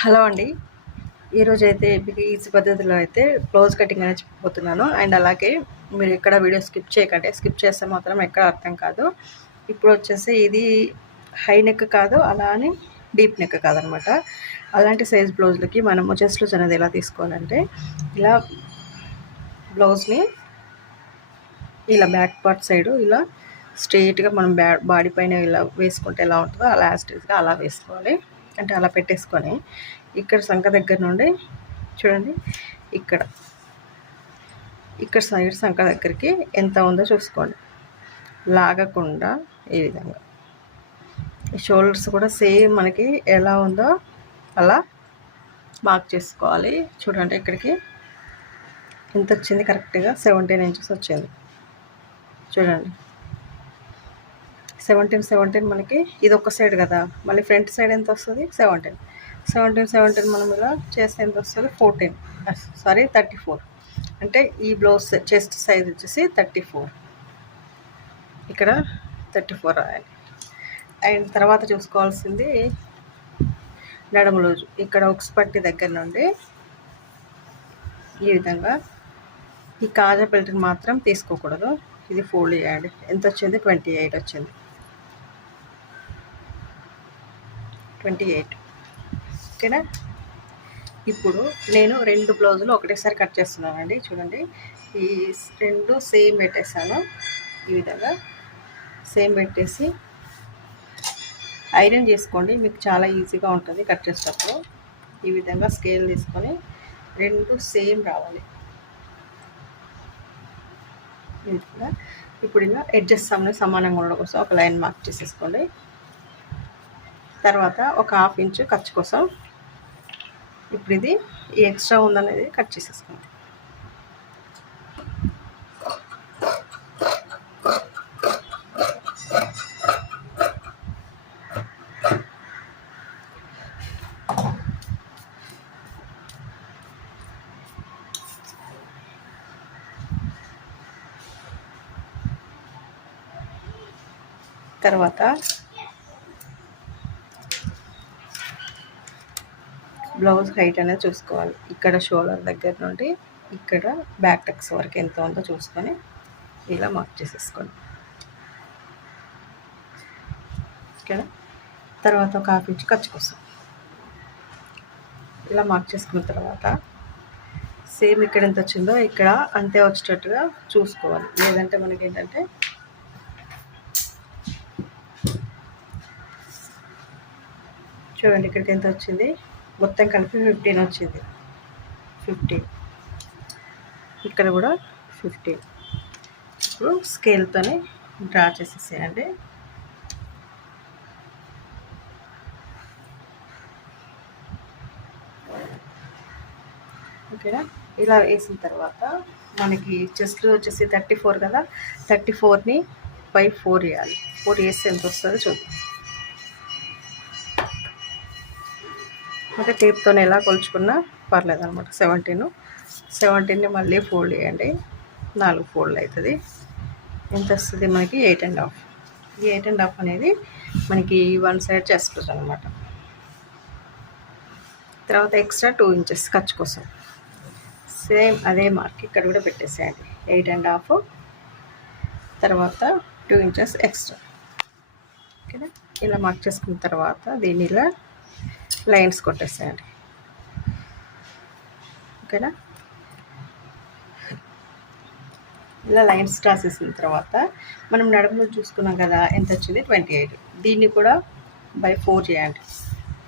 Hello అండి. ఈరోజు అయితే మీకు ఈజీ పద్ధతిలో అయితే బ్లౌజ్ కటింగ్ అనేది చెప్పబోతున్నాను. అండ్ అలాగే మీరు ఎక్కడ వీడియో స్కిప్ చేయకండి. స్కిప్ చేస్తే మాత్రం ఎక్కడ అర్థం కాదు. ఇప్పుడు వచ్చేసి ఇది హై నెక్ కాదు అలా అని డీప్ నెక్ కాదనమాట. అలాంటి సైజ్ బ్లౌజ్లకి మనము చెస్ట్ లూజ్ అనేది ఎలా తీసుకోవాలంటే ఇలా బ్లౌజ్ని ఇలా బ్యాక్ పార్ట్ సైడు ఇలా స్ట్రెయిట్గా మనం బ్యా బాడీ పైన ఇలా వేసుకుంటే ఎలా ఉంటుందో అలా యాస్టీస్గా అలా వేసుకోవాలి. అంటే అలా పెట్టేసుకొని ఇక్కడ సంఖ దగ్గర నుండి చూడండి ఇక్కడ. ఇక్కడ సైడ్ సంఖ దగ్గరికి ఎంత ఉందో చూసుకోండి. లాగకుండా ఈ విధంగా. ఈ షోల్డర్స్ కూడా సేమ్ మనకి ఎలా ఉందో అలా మార్క్ చేసుకోవాలి. చూడండి ఇక్కడికి ఎంత వచ్చింది కరెక్ట్గా సెవెంటీన్ ఇంచెస్ వచ్చింది. చూడండి. సెవెంటీన్ సెవెంటీన్ మనకి ఇది ఒక సైడ్ కదా. మళ్ళీ ఫ్రంట్ సైడ్ ఎంత వస్తుంది సెవెంటీన్ సెవెంటీన్ సెవెంటీన్ మనం ఇలా చేస్తే ఎంత వస్తుంది ఫోర్టీన్ సారీ థర్టీ ఫోర్ అంటే ఈ బ్లౌజ్ చెస్ట్ సైజ్ వచ్చేసి థర్టీ ఫోర్ ఇక్కడ థర్టీ ఫోర్ రాయాలి. అండ్ తర్వాత చూసుకోవాల్సింది నడుము రోజు. ఇక్కడ ఉక్స్ పట్టి దగ్గర నుండి ఈ విధంగా ఈ కాజా బెల్ట్ని మాత్రం తీసుకోకూడదు. ఇది ఫోల్డ్ చేయండి ఎంత వచ్చింది ట్వంటీ ఎయిట్ వచ్చింది. Twenty eight. ఓకేనా? ఇప్పుడు నేను రెండు బ్లౌజులు ఒకటేసారి కట్ చేస్తున్నానండి. చూడండి. ఈ రెండు సేమ్ పెట్టేసాను ఈ విధంగా సేమ్ పెట్టేసి ఐరన్ చేసుకోండి. మీకు చాలా ఈజీగా ఉంటుంది కట్ చేసేటప్పుడు. ఈ విధంగా స్కేల్ తీసుకొని రెండు సేమ్ రావాలి. ఇప్పుడు ఇలా ఎడ్జెస్ సమానంగా ఉండడం కోసం ఒక లైన్ మార్క్ చేసేసుకోండి. తర్వాత ఒక హాఫ్ ఇంచ్ ఖర్చు కోసం ఇప్పుడు ఇది ఈ ఎక్స్ట్రా ఉందనేది కట్ చేసేసుకోండి తర్వాత బ్లౌజ్ హైట్ అనేది చూసుకోవాలి. ఇక్కడ షోల్డర్ దగ్గర నుండి ఇక్కడ బ్యాక్ టక్స్ వరకు ఎంత ఉందో చూసుకొని ఇలా మార్క్ చేసేసుకోండి. ఇక్కడ తర్వాత ఒక హాఫ్ ఇంచ్ ఖర్చు కోసం. ఇలా మార్క్ చేసుకున్న తర్వాత సేమ్ ఇక్కడ ఎంత వచ్చిందో ఇక్కడ అంతే వచ్చేటట్టుగా చూసుకోవాలి. లేదంటే మనకి ఏంటంటే చూడండి ఇక్కడికి ఎంత వచ్చింది? మొత్తం కలిపి ఫిఫ్టీన్ వచ్చింది. ఫిఫ్టీన్ ఇక్కడ కూడా ఫిఫ్టీన్ ఇప్పుడు స్కేల్తోనే డ్రా చేసేసేయండి. ఓకేనా? ఇలా వేసిన తర్వాత మనకి చెస్ట్ వచ్చేసి థర్టీ ఫోర్ కదా? థర్టీ ఫోర్ని బై ఫోర్ వేయాలి. ఫోర్ వేస్తే ఎంత వస్తుందో? చూద్దాం. అంటే టేప్తో ఎలా కొలుచుకున్నా పర్లేదు అనమాట సెవెంటీన్. సెవెంటీన్ని మళ్ళీ ఫోల్డ్ చేయండి. నాలుగు ఫోల్డ్ అవుతుంది. ఎంత వస్తుంది మనకి? Eight and half. ఈ ఎయిట్ అండ్ హాఫ్ అనేది మనకి వన్ సైడ్ చెస్ట్ అనమాట తర్వాత ఎక్స్ట్రా టూ ఇంచెస్ ఖర్చు కోసం. సేమ్ అదే మార్క్ ఇక్కడ కూడా పెట్టేసేయండి. Eight and half. తర్వాత టూ ఇంచెస్ ఎక్స్ట్రా. ఓకేనా? ఇలా మార్క్ చేసుకున్న తర్వాత దీని ఇలా లైన్స్ కొట్టేసేయండి. ఓకేనా? ఇలా లైన్స్ డ్రా చేసిన తర్వాత మనం నడుములు చూసుకున్నాం కదా ఎంత వచ్చింది? Twenty eight. దీన్ని కూడా బై ఫోర్ చేయండి.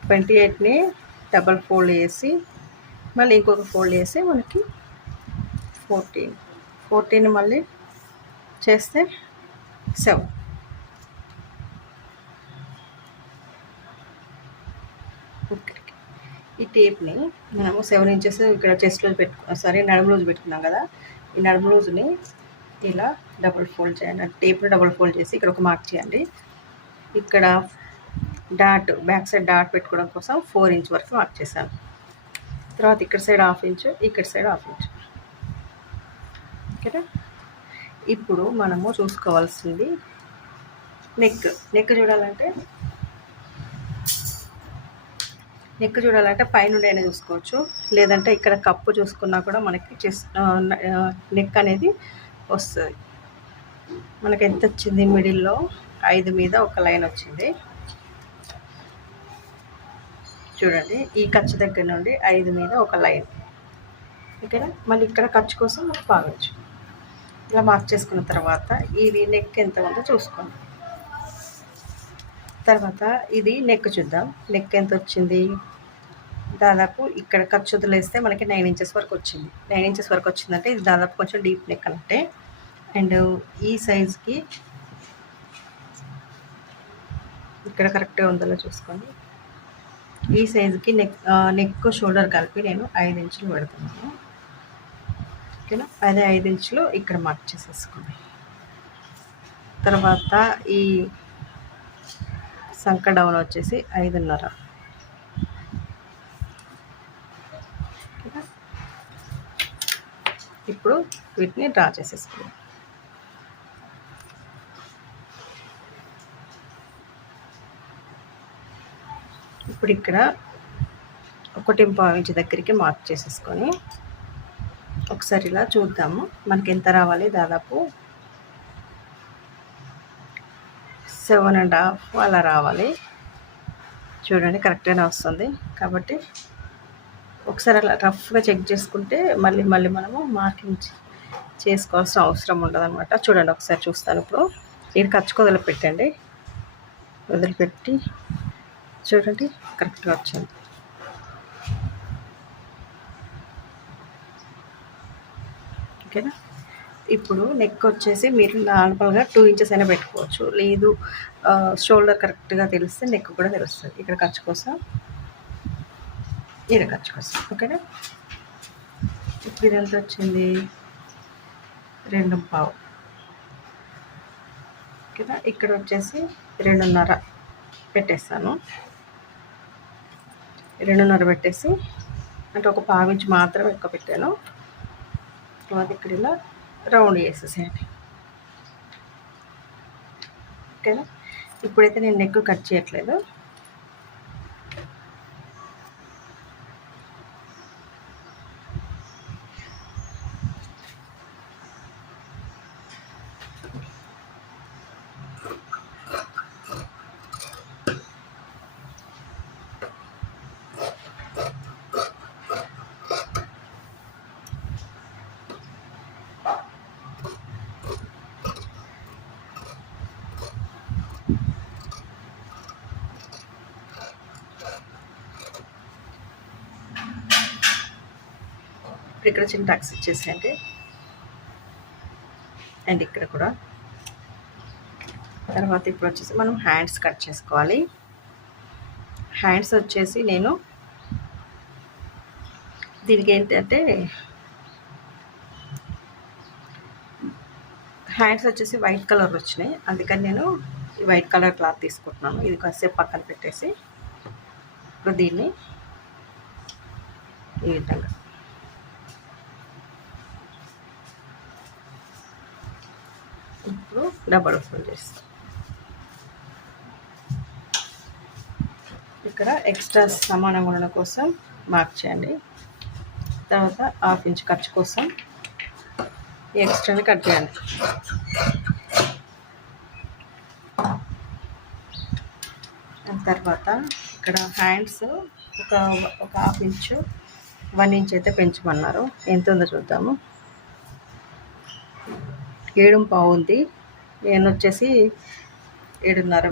ట్వంటీ ఎయిట్ని డబల్ ఫోల్డ్ చేసి మళ్ళీ ఇంకొక ఫోల్డ్ చేసి మనకి ఫోర్టీన్. ఫోర్టీన్ మళ్ళీ చేస్తే సెవెన్ ఇక్కడికి ఈ టేప్ని మనము సెవెన్ ఇంచెస్ ఇక్కడ చెస్ట్ రోజు పెట్టుకు సారీ నడుము రోజు పెట్టుకున్నాం కదా. ఈ నడుము రోజుని ఇలా డబుల్ ఫోల్డ్ చేయండి. టేప్ని డబుల్ ఫోల్డ్ చేసి ఇక్కడ ఒక మార్క్ చేయండి. ఇక్కడ డాట్ బ్యాక్ సైడ్ డాట్ పెట్టుకోవడం కోసం ఫోర్ ఇంచ్ వరకు మార్క్ చేశాను. తర్వాత ఇక్కడ సైడ్ హాఫ్ ఇంచ్ ఇక్కడ సైడ్ హాఫ్ ఇంచ్. ఓకేనా? ఇప్పుడు మనము చూసుకోవాల్సింది నెక్. నెక్ చూడాలంటే నెక్ చూడాలంటే పైనుండి అయినా చూసుకోవచ్చు. లేదంటే ఇక్కడ కప్పు చూసుకున్నా కూడా మనకి చెస్ నెక్ అనేది వస్తుంది. మనకి ఎంత వచ్చింది మిడిల్లో? ఐదు మీద ఒక లైన్ వచ్చింది. చూడండి ఈ ఖర్చు దగ్గర నుండి ఐదు మీద ఒక లైన్. ఓకేనా? మళ్ళీ ఇక్కడ ఖర్చు కోసం ఒక పాగొచ్చు ఇలా మార్క్ చేసుకున్న తర్వాత ఇది నెక్ ఎంత ఉందో చూసుకోండి. తర్వాత ఇది నెక్ చూద్దాం. నెక్ ఎంత వచ్చింది దాదాపు ఇక్కడ ఖర్చు వదిలేస్తే మనకి నైన్ ఇంచెస్ వరకు వచ్చింది. నైన్ ఇంచెస్ వరకు వచ్చిందంటే ఇది దాదాపు కొంచెం డీప్ నెక్ అంటే అండ్ ఈ సైజ్కి ఇక్కడ కరెక్ట్గా ఉందో చూసుకోండి. ఈ సైజుకి నెక్ నెక్ షోల్డర్ కలిపి నేను ఐదు ఇంచులు పెడుతున్నాను. ఓకేనా అదే ఐదు ఇంచులు ఇక్కడ మార్క్ చేసేసుకోండి. తర్వాత ఈ సంక డౌన్ వచ్చేసి ఐదున్నర. ఇప్పుడు వీటిని డ్రా చేసేసుకుందాం. ఇప్పుడు ఇక్కడ ఒకటి ఇంచు దగ్గరికి మార్క్ చేసేసుకొని ఒకసారి ఇలా చూద్దాము. మనకి ఎంత రావాలి? దాదాపు సెవెన్ అండ్ హాఫ్ అలా రావాలి. చూడండి కరెక్ట్గానే వస్తుంది. కాబట్టి ఒకసారి అలా రఫ్గా చెక్ చేసుకుంటే మళ్ళీ మళ్ళీ మనము మార్కింగ్ చేసుకోవాల్సిన అవసరం ఉండదనమాట చూడండి ఒకసారి చూస్తాను ఇప్పుడు. ఇక్కడ ఖర్చుకు వదిలిపెట్టండి. వదిలిపెట్టి చూడండి కరెక్ట్గా వచ్చింది. ఓకేనా? ఇప్పుడు నెక్ వచ్చేసి మీరు నార్మల్గా టూ ఇంచెస్ అయినా పెట్టుకోవచ్చు. లేదు షోల్డర్ కరెక్ట్గా తెలిస్తే నెక్ కూడా తెలుస్తుంది. ఇక్కడ ఖర్చు కోసం ఇది ఖర్చు కోసం ఓకేనా? ఇప్పుడు ఇది ఎంత వచ్చింది? రెండు పావు. ఓకేనా? ఇక్కడ వచ్చేసి రెండున్నర పెట్టేస్తాను. రెండున్నర పెట్టేసి అంటే ఒక పావు ఇంచు మాత్రం ఎక్కువ పెట్టాను. తర్వాత ఇక్కడ ఇలా రౌండ్ చేసేసేయండి. ఓకేనా? ఇప్పుడైతే నేను నెక్ కట్ చేయట్లేదు. ఇప్పుడు ఇక్కడ చిన్న టక్స్ ఇచ్చేసేయండి అండ్ ఇక్కడ కూడా. తర్వాత ఇప్పుడు వచ్చేసి మనం హ్యాండ్స్ కట్ చేసుకోవాలి. హ్యాండ్స్ వచ్చేసి నేను దీనికి ఏంటంటే హ్యాండ్స్ వచ్చేసి వైట్ కలర్ వచ్చినాయి. అందుకని నేను ఈ వైట్ కలర్ క్లాత్ తీసుకుంటున్నాను. ఇది కాసేపు పక్కన పెట్టేసి ఇప్పుడు దీన్ని ఈ విధంగా ఇప్పుడు డబల్ ఫోల్డ్ చేస్తాం. ఇక్కడ ఎక్స్ట్రా సమానంగా ఉండడం కోసం మార్క్ చేయండి. తర్వాత హాఫ్ ఇంచ్ ఖర్చు కోసం ఈ ఎక్స్ట్రాని కట్ చేయండి. తర్వాత ఇక్కడ హ్యాండ్స్ ఒక ఒక హాఫ్ ఇంచు వన్ ఇంచ్ అయితే పెంచమన్నారు. ఎంత ఉందో చూద్దాము. ఏడు పావు ఉంది నేను వచ్చేసి ఏడున్నర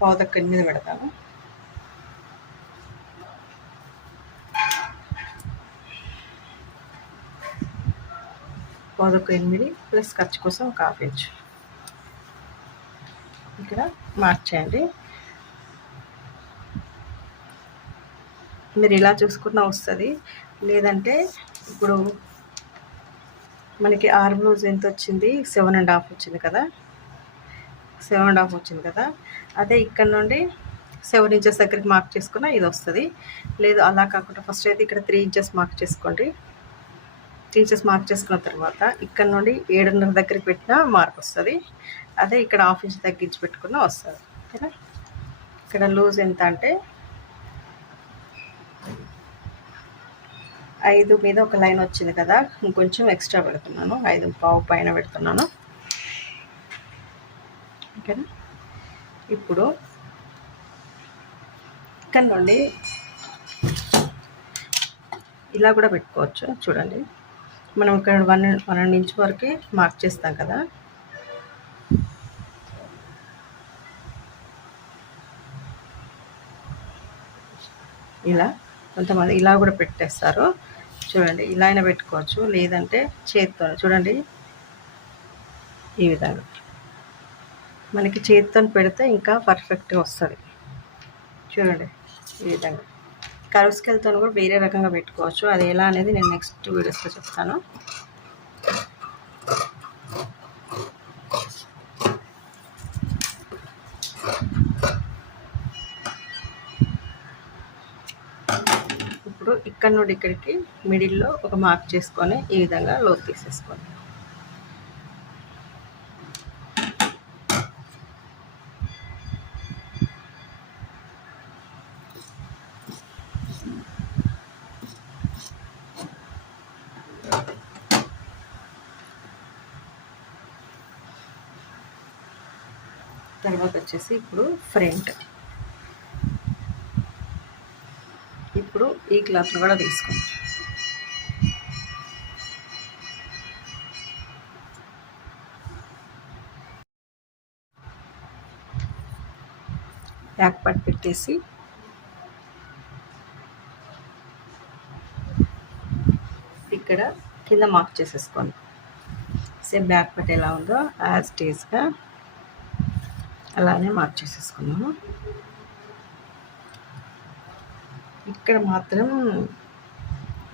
పావు దక్క ఎనిమిది పెడతాను. పావుదొక్క ఎనిమిది ప్లస్ ఖర్చు కోసం ఒక హాఫ్ ఇంచ్. ఇక్కడ మార్చేయండి. మీరు ఇలా చూసుకున్నా వస్తుంది. లేదంటే ఇప్పుడు మనకి ఆర్ బ్లౌజ్ ఎంత వచ్చింది? సెవెన్ అండ్ హాఫ్ వచ్చింది కదా? సెవెన్ అండ్ హాఫ్ వచ్చింది కదా? అదే ఇక్కడ నుండి సెవెన్ ఇంచెస్ దగ్గరికి మార్క్ చేసుకున్న ఇది వస్తుంది. లేదు అలా కాకుండా ఫస్ట్ అయితే ఇక్కడ త్రీ ఇంచెస్ మార్క్ చేసుకోండి. త్రీ ఇంచెస్ మార్క్ చేసుకున్న తర్వాత ఇక్కడ నుండి ఏడున్నర దగ్గరికి పెట్టినా మార్క్ వస్తుంది. అదే ఇక్కడ హాఫ్ ఇంచ్ తగ్గించి పెట్టుకున్న వస్తుంది. ఓకేనా? ఇక్కడ లూజ్ ఎంత అంటే ఐదు మీద ఒక లైన్ వచ్చింది కదా ఇంకొంచెం ఎక్స్ట్రా పెడుతున్నాను. ఐదు పావు పైన పెడుతున్నాను. ఓకేనా? ఇప్పుడు ఇక్కడ నుండి ఇలా కూడా పెట్టుకోవచ్చు చూడండి. మనం ఇక్కడ వన్ వన్ అండ్ ఇంచ్ వరకే మార్క్ చేస్తాం కదా. ఇలా. కొంతమంది ఇలా కూడా పెట్టేస్తారు. చూడండి ఇలా అయినా పెట్టుకోవచ్చు. లేదంటే చేతితో చూడండి. ఈ విధంగా. మనకి చేతితో పెడితే ఇంకా పర్ఫెక్ట్గా వస్తుంది. చూడండి ఈ విధంగా. కరుస్కెల్తో కూడా వేరే రకంగా పెట్టుకోవచ్చు. అది ఎలా అనేది నేను నెక్స్ట్ వీడియోస్లో చెప్తాను ఇప్పుడు ఇక్కడ నుండి ఇక్కడికి మిడిల్లో ఒక మార్క్ చేసుకొని ఈ విధంగా లోతు తీసేసుకోండి. తర్వాత వచ్చేసి ఇప్పుడు ఫ్రంట్. ఇప్పుడు ఈ క్లాత్ కూడా తీసుకోండి బ్యాక్ పార్ట్ పెట్టేసి ఇక్కడ కింద మార్క్ చేసేసుకోండి. సేమ్ బ్యాక్ పార్ట్ ఎలా ఉందో యాజ్ టేజ్గా అలానే మార్క్ చేసేసుకున్నాము. ఇక్కడ మాత్రం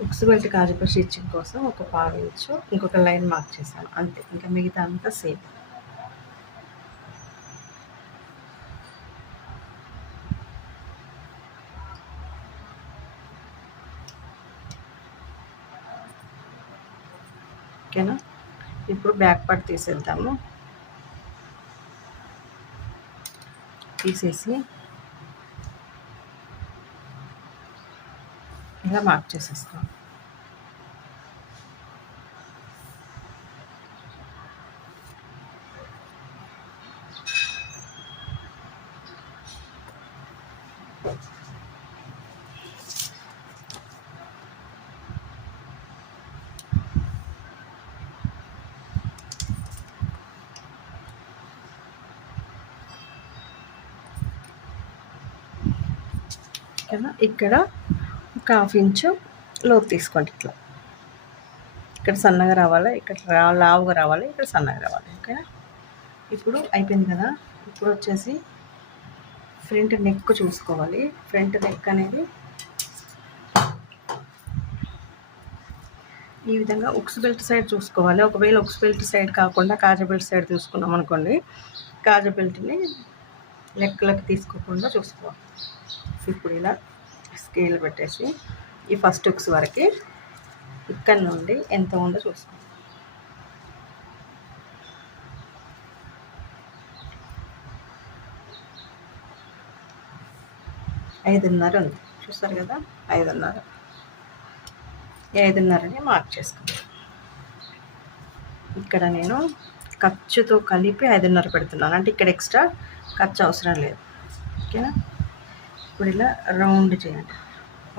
ఉక్స్ బెల్ట్ స్టిచ్చింగ్ కోసం ఒక పావు ఇంచు ఇంకొక లైన్ మార్క్ చేశాను. అంతే. ఇంకా మిగతా అంతా సేమ్. ఓకేనా? ఇప్పుడు బ్యాక్ పార్ట్ తీసేద్దాము. తీసేసి ఇలా మార్క్ చేసేస్తాం ఇక్కడ ఒక హాఫ్ ఇంచు లోతు తీసుకోండి ఇట్లా. ఇక్కడ సన్నగా రావాలి ఇక్కడ రా లావుగా రావాలి ఇక్కడ సన్నగా రావాలి ఓకేనా? ఇప్పుడు అయిపోయింది కదా? ఇప్పుడు వచ్చేసి ఫ్రంట్ నెక్ చూసుకోవాలి. ఫ్రంట్ నెక్ అనేది ఈ విధంగా ఉక్స్ బెల్ట్ సైడ్ చూసుకోవాలి. ఒకవేళ ఉక్స్ బెల్ట్ సైడ్ కాకుండా కాజ బెల్ట్ సైడ్ చూసుకున్నాం అనుకోండి కాజ బెల్ట్ని లెక్కలకి తీసుకోకుండా చూసుకోవాలి. ఇప్పుడు ఇలా స్కేల్ పెట్టేసి ఈ ఫస్ట్ హుక్స్ వరకు ఇక్కడ నుండి ఎంత ఉందో చూసుకో ఐదున్నర ఉంది. చూస్తారు కదా? ఐదున్నర. ఐదున్నరని మార్క్ చేసుకుంటాను ఇక్కడ నేను ఖర్చుతో కలిపి ఐదున్నర పెడుతున్నాను. అంటే ఇక్కడ ఎక్స్ట్రా ఖర్చు అవసరం లేదు. ఓకేనా? ఇప్పుడు ఇలా రౌండ్ చేయండి.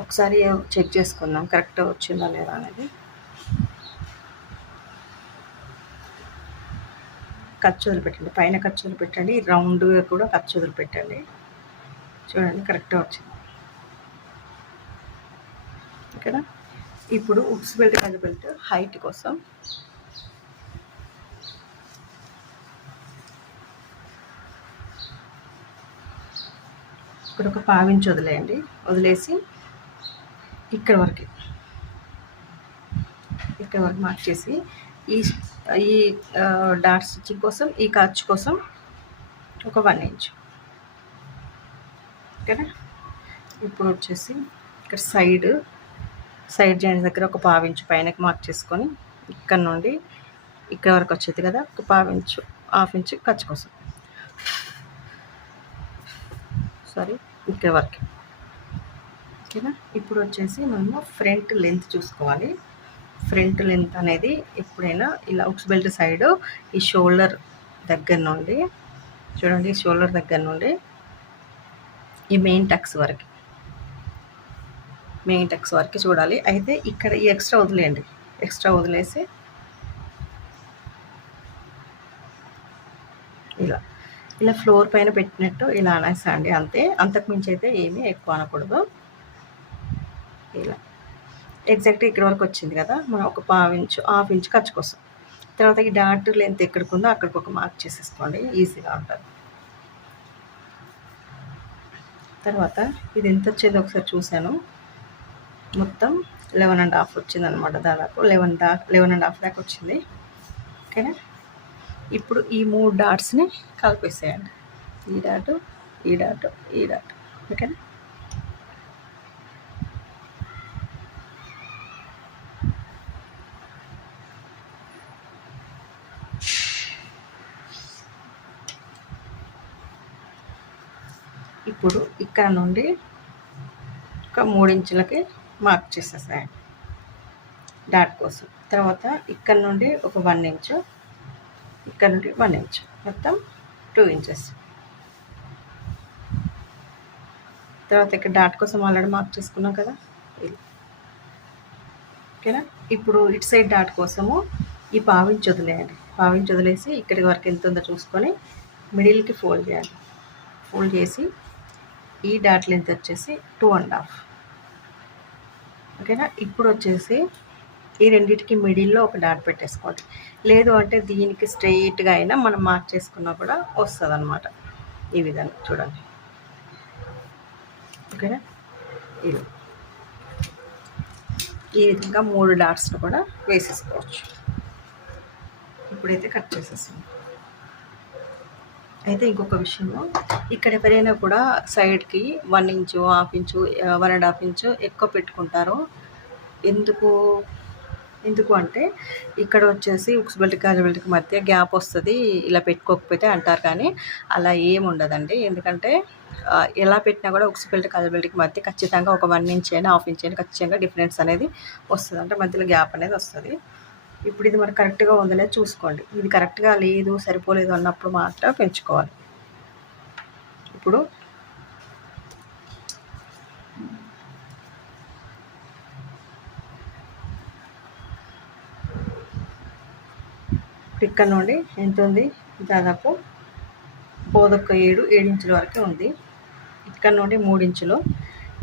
ఒకసారి చెక్ చేసుకుందాం కరెక్ట్గా వచ్చిందా లేదా అనేది. ఖర్చు వదిలిపెట్టండి పైన ఖర్చు వదిలిపెట్టండి రౌండ్గా కూడా ఖర్చు వదిలిపెట్టండి చూడండి కరెక్ట్గా వచ్చింది. ఇక్కడ ఇప్పుడు ఉప్స్ బెల్ట్ కది బెల్ట్ హైట్ కోసం ఇక్కడ ఒక పావించి వదిలేయండి. వదిలేసి ఇక్కడ వరకు ఇక్కడ వరకు మార్క్ చేసి ఈ ఈ డాట్ స్టిచ్చింగ్ కోసం ఈ ఖర్చు కోసం ఒక వన్ ఇంచ్. ఓకేనా? ఇప్పుడు వచ్చేసి ఇక్కడ సైడ్ సైడ్ జాయింట్ దగ్గర ఒక పావించు పైనకి మార్క్ చేసుకొని ఇక్కడ నుండి ఇక్కడ వరకు వచ్చేది కదా ఒక పావించు హాఫ్ ఇంచ్ ఖర్చు కోసం. సారీ ఇక్కడ వరకు. ఓకేనా? ఇప్పుడు వచ్చేసి మనము ఫ్రంట్ లెంత్ చూసుకోవాలి. ఫ్రంట్ లెంత్ అనేది ఎప్పుడైనా ఇలా ఉక్స్ బెల్ట్ సైడ్ ఈ షోల్డర్ దగ్గర నుండి చూడండి షోల్డర్ దగ్గర నుండి ఈ మెయిన్ టక్స్ వరకు. మెయిన్ టక్స్ వరకు చూడాలి. అయితే ఇక్కడ ఈ ఎక్స్ట్రా వదిలేయండి. ఎక్స్ట్రా వదిలేసి ఇలా. ఇలా ఫ్లోర్ పైన పెట్టినట్టు ఇలా అనేసండి అంతే. అంతకుమించి అయితే ఏమీ ఎక్కువ అనకూడదు. ఇలా. ఎగ్జాక్ట్ ఇక్కడ వరకు వచ్చింది కదా మనం ఒక పావు ఇంచు హాఫ్ ఇంచు ఖర్చు కోసం. తర్వాత ఈ డాట్ లెంత్ ఎక్కడికి ఉందో అక్కడికి ఒక మార్క్ చేసేసుకోండి ఈజీగా ఉంటుంది. తర్వాత ఇది ఎంత వచ్చేది ఒకసారి చూశాను. మొత్తం లెవెన్ అండ్ హాఫ్ వచ్చింది అనమాట దాదాపు. లెవెన్ దా లెవెన్ అండ్ హాఫ్ దాకా వచ్చింది. ఓకేనా? ఇప్పుడు ఈ మూడు డాట్స్ని కలిపేసేయండి. ఈ డాటు ఈ డాటు ఈ డాటు. ఓకేనా? ఇప్పుడు ఇక్కడ నుండి ఒక మూడించులకి మార్క్ చేసేసాయండి. డాట్ కోసం. తర్వాత ఇక్కడ నుండి ఒక వన్ ఇంచు ఇక్కడ నుండి వన్ ఇంచ్. మొత్తం టూ ఇంచెస్. తర్వాత ఇక్కడ డాట్ కోసం ఆల్రెడీ మార్క్ చేసుకున్నాం కదా. ఓకేనా? ఇప్పుడు ఇటు సైడ్ డాట్ కోసము ఈ పావించి వదిలేయండి. పావించి వదిలేసి ఇక్కడి వరకు ఎంత ఉందో చూసుకొని మిడిల్కి ఫోల్డ్ చేయాలి ఫోల్డ్ చేసి ఈ డాట్ లెంత్ వచ్చేసి టూ అండ్ హాఫ్. ఓకేనా? ఇప్పుడు వచ్చేసి ఈ రెండింటికి మిడిల్లో ఒక డాట్ పెట్టేసుకోండి లేదు అంటే దీనికి స్ట్రెయిట్గా అయినా మనం మార్క్ చేసుకున్నా కూడా వస్తుంది అనమాట ఈ విధంగా చూడండి. ఓకేనా? ఇది. ఈ విధంగా మూడు డాట్స్ను కూడా వేసేసుకోవచ్చు. ఇప్పుడైతే కట్ చేసేస్తాం అయితే ఇంకొక విషయము ఇక్కడ ఎవరైనా కూడా సైడ్కి one inch half inch one and half inch ఎక్కువ పెట్టుకుంటారు ఎందుకు ఎందుకు అంటే ఇక్కడ వచ్చేసి ఉక్స్ బెల్ట్ కాజు బెల్ట్కి మధ్య గ్యాప్ వస్తుంది ఇలా పెట్టుకోకపోతే అంటారు కానీ అలా ఏముండదండి ఎందుకంటే ఎలా పెట్టినా కూడా ఉక్స్ బెల్ట్ కాజు బెల్ట్కి మధ్య ఖచ్చితంగా ఒక వన్ ఇంచ్ అయినా హాఫ్ ఇంచ్ అయినా ఖచ్చితంగా డిఫరెన్స్ అనేది వస్తుంది. అంటే మధ్యలో గ్యాప్ అనేది వస్తుంది. ఇప్పుడు ఇది మనకు కరెక్ట్గా ఉందనే చూసుకోండి. ఇది కరెక్ట్గా లేదు సరిపోలేదు అన్నప్పుడు మాత్రం పెంచుకోవాలి. ఇప్పుడు ఇక్కడ నుండి ఎంత ఉంది? దాదాపు పోదొక్క ఏడు ఏడించుల వరకు ఉంది. ఇక్కడ నుండి మూడించులు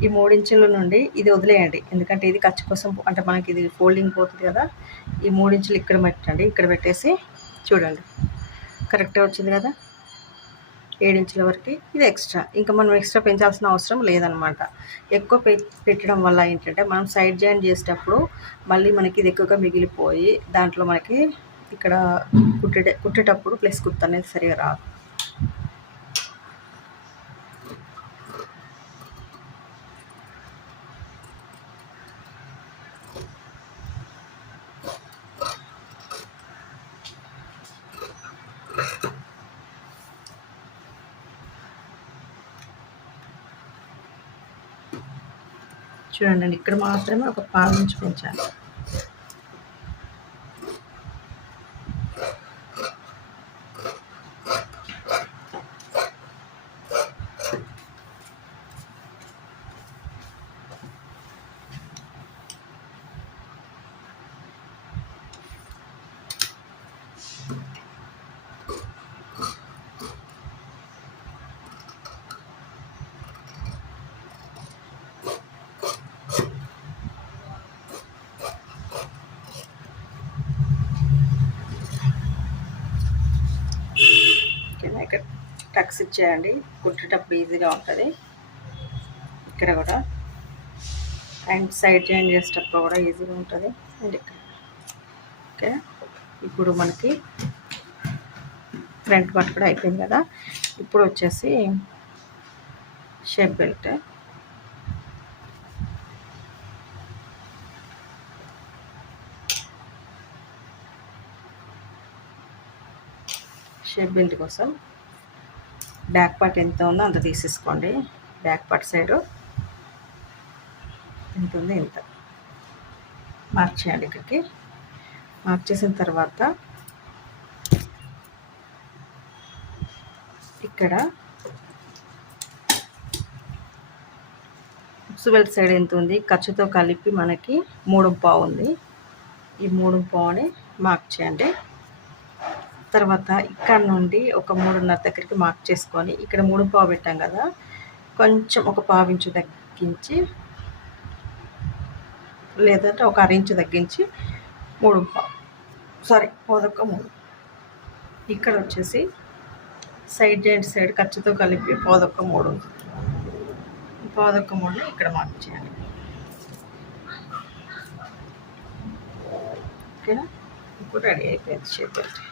ఈ మూడించుల నుండి ఇది వదిలేయండి. ఎందుకంటే ఇది ఖర్చు కోసం అంటే మనకి ఇది ఫోల్డింగ్ పోతుంది కదా. ఈ మూడించులు ఇక్కడ పెట్టండి. ఇక్కడ పెట్టేసి చూడండి. కరెక్ట్గా వచ్చింది కదా? ఏడించుల వరకు ఇది ఎక్స్ట్రా. ఇంకా మనం ఎక్స్ట్రా పెంచాల్సిన అవసరం లేదనమాట. ఎక్కువ పెట్టడం వల్ల ఏంటంటే మనం సైడ్ జాయిన్ చేసేటప్పుడు మళ్ళీ మనకి ఇది ఎక్కువగా మిగిలిపోయి దాంట్లో మనకి ఇక్కడ కుట్టే కుట్టేటప్పుడు ప్లస్ కుర్త అనేది సరిగా రాదు. చూడండి ఇక్కడ మాత్రమే ఒక పాలు నుంచి పెంచాలి ఇక్కడ టక్స్ ఇచ్చేయండి. కుట్టేటప్పుడు ఈజీగా ఉంటుంది. ఇక్కడ కూడా. అండ్ సైడ్ జాయిన్ చేసేటప్పుడు కూడా ఈజీగా ఉంటుంది. అండ్ ఇక్కడ. ఓకే. ఇప్పుడు మనకి ఫ్రంట్ పార్ట్ కూడా అయిపోయింది కదా. ఇప్పుడు వచ్చేసి షేప్ బెల్ట్. షేప్ బెల్ట్ కోసం బ్యాక్ పార్ట్ ఎంత ఉందో అంత తీసేసుకోండి. బ్యాక్ పార్ట్ సైడు ఎంత ఉంది ఇంత మార్క్ చేయండి ఇక్కడికి. మార్క్ చేసిన తర్వాత ఇక్కడ ఉక్సుబెల్ట్ సైడ్ ఎంత ఉంది? ఖర్చుతో కలిపి మనకి మూడు పావు ఉంది. ఈ మూడు పావుని మార్క్ చేయండి. తర్వాత ఇక్కడ నుండి ఒక మూడున్నర దగ్గరికి మార్క్ చేసుకొని ఇక్కడ మూడు పావు పెట్టాం కదా కొంచెం ఒక పావు ఇంచు తగ్గించి లేదంటే ఒక అరించు తగ్గించి మూడు పావు. సారీ పోదొక్క మూడు. ఇక్కడ వచ్చేసి సైడ్ జాయింట్ సైడ్ ఖర్చుతో కలిపి పోదొక్క మూడు పోదొక్క మూడుని ఇక్కడ మార్క్ చేయాలి. ఓకేనా? ఇప్పుడు రెడీ అయిపోయింది చేపట్టి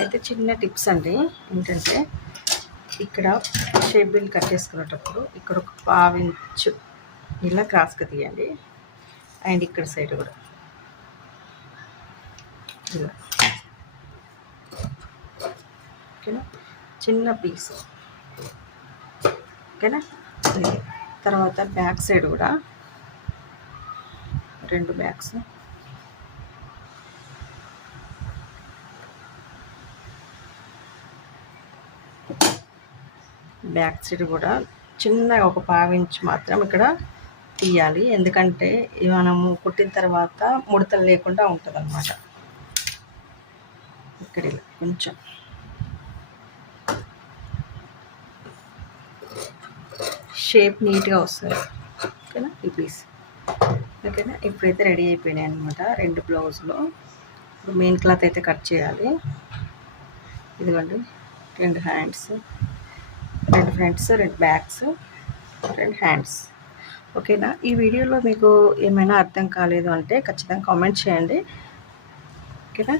అయితే చిన్న టిప్స్ అండి. ఏంటంటే ఇక్కడ షేప్ బిల్ కట్ చేసుకునేటప్పుడు ఇక్కడ ఒక పావించు ఇలా క్రాస్గా తీయండి. అండ్ ఇక్కడ సైడ్ కూడా. ఇలా ఓకేనా చిన్న పీస్. ఓకేనా? తర్వాత బ్యాక్ సైడ్ కూడా రెండు బ్యాగ్స్. బ్యాక్ సైడ్ కూడా చిన్నగా ఒక పావించి మాత్రం ఇక్కడ తీయాలి. ఎందుకంటే మనము కుట్టిన తర్వాత ముడతలు లేకుండా ఉంటుంది అన్నమాట ఇక్కడ ఇలా కొంచెం షేప్ నీట్గా వస్తుంది. ఓకేనా? ఈ పీస్ ఓకేనా? ఇప్పుడైతే రెడీ అయిపోయినాయి అనమాట రెండు బ్లౌజ్లో. ఇప్పుడు మెయిన్ క్లాత్ అయితే కట్ చేయాలి. ఇదిగోండి. రెండు హ్యాండ్స్ రెండు ఫ్రంట్స్ రెండు బ్యాక్స్ రెండు హ్యాండ్స్ ఓకేనా? ఈ వీడియోలో మీకు ఏమైనా అర్థం కాలేదు అంటే ఖచ్చితంగా కామెంట్ చేయండి. ఓకేనా?